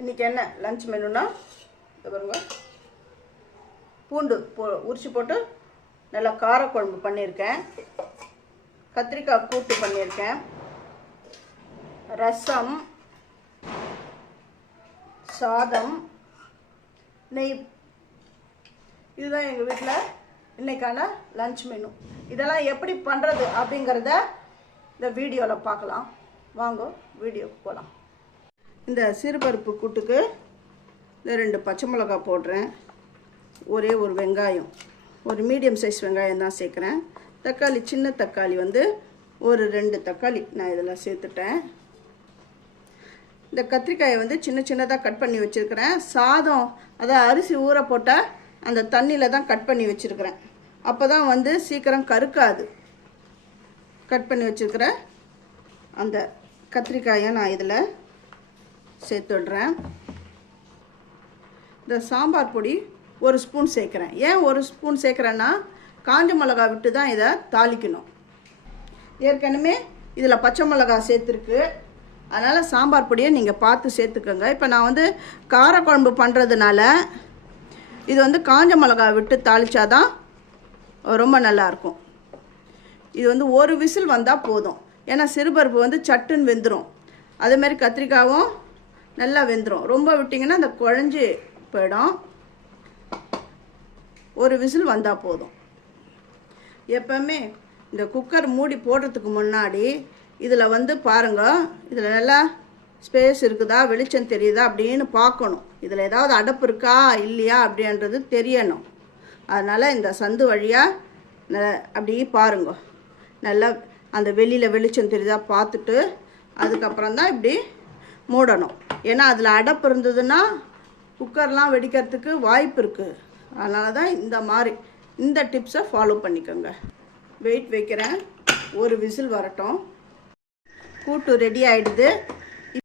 இன்றைக்கி என்ன லஞ்ச் மெனுன்னா இது பாருங்க, பூண்டு உரிச்சு போட்டு நல்லா காரக்குழம்பு பண்ணியிருக்கேன், கத்திரிக்காய் கூட்டு பண்ணியிருக்கேன், ரசம், சாதம், நெய். இதுதான் எங்கள் வீட்டில் இன்றைக்கான லஞ்ச் மெனு. இதெல்லாம் எப்படி பண்ணுறது அப்படிங்கிறத இந்த வீடியோவில் பார்க்கலாம். வாங்க வீடியோக்கு போகலாம். இந்த சிறுபருப்பு கூட்டுக்கு இந்த 2 பச்சை மிளகாய் போடுறேன், ஒரே ஒரு வெங்காயம், ஒரு மீடியம் சைஸ் வெங்காயம் தான் சேர்க்குறேன். தக்காளி, சின்ன தக்காளி வந்து ஒரு 2 தக்காளி நான் இதில் சேர்த்துட்டேன். இந்த கத்திரிக்காயை வந்து சின்ன சின்னதாக கட் பண்ணி வச்சுருக்கிறேன். சாதம் அதாவது அரிசி ஊற போட்ட அந்த தண்ணியில் தான் கட் பண்ணி வச்சுருக்கிறேன். அப்போ தான் வந்து சீக்கிரம் கருக்காது. கட் பண்ணி வச்சுருக்கிற அந்த கத்திரிக்காயை நான் இதில் சேர்த்துடுறேன். இந்த சாம்பார் பொடி 1 ஸ்பூன் சேர்க்குறேன். ஏன் 1 ஸ்பூன் சேர்க்குறேன்னா, காஞ்ச மிளகா விட்டு தான் இதை தாளிக்கணும். ஏற்கனவே இதில் பச்சை மிளகா சேர்த்துருக்கு, அதனால் சாம்பார் பொடியை நீங்கள் பார்த்து சேர்த்துக்கோங்க. இப்போ நான் வந்து காரக்குழம்பு பண்ணுறதுனால இது வந்து காஞ்ச மிளகா விட்டு தாளித்தாதான் ரொம்ப நல்லாயிருக்கும். இது வந்து 1 விசில் வந்தால் போதும். ஏன்னா சிறுபருப்பு வந்து சட்டுன்னு வெந்துடும். அதேமாதிரி கத்திரிக்காயும் நல்லா வெந்துடும். ரொம்ப விட்டிங்கன்னா அந்த குழஞ்சி போயிடும். 1 விசில் வந்தால் போதும். எப்போவுமே இந்த குக்கர் மூடி போடுறதுக்கு முன்னாடி இதில் வந்து பாருங்கள், இதில் நல்லா ஸ்பேஸ் இருக்குதா, வெளிச்சம் தெரியுதா அப்படின்னு பார்க்கணும். இதில் ஏதாவது அடப்பு இருக்கா இல்லையா அப்படின்றது தெரியணும். அதனால் இந்த சந்து வழியாக அப்படியே பாருங்க, நல்லா அந்த வெளியில் வெளிச்சம் தெரியுதா பார்த்துட்டு அதுக்கப்புறம் தான் இப்படி மூடணும். ஏன்னா அதில் அடப்பு இருந்ததுன்னா குக்கர்லாம் வெடிக்கிறதுக்கு வாய்ப்பு இருக்குது. அதனால தான் இந்த மாதிரி இந்த டிப்ஸை ஃபாலோ பண்ணிக்கோங்க. வெயிட் வைக்கிறேன், 1 விசில் வரட்டும். கூட்டு ரெடி ஆகிடுது.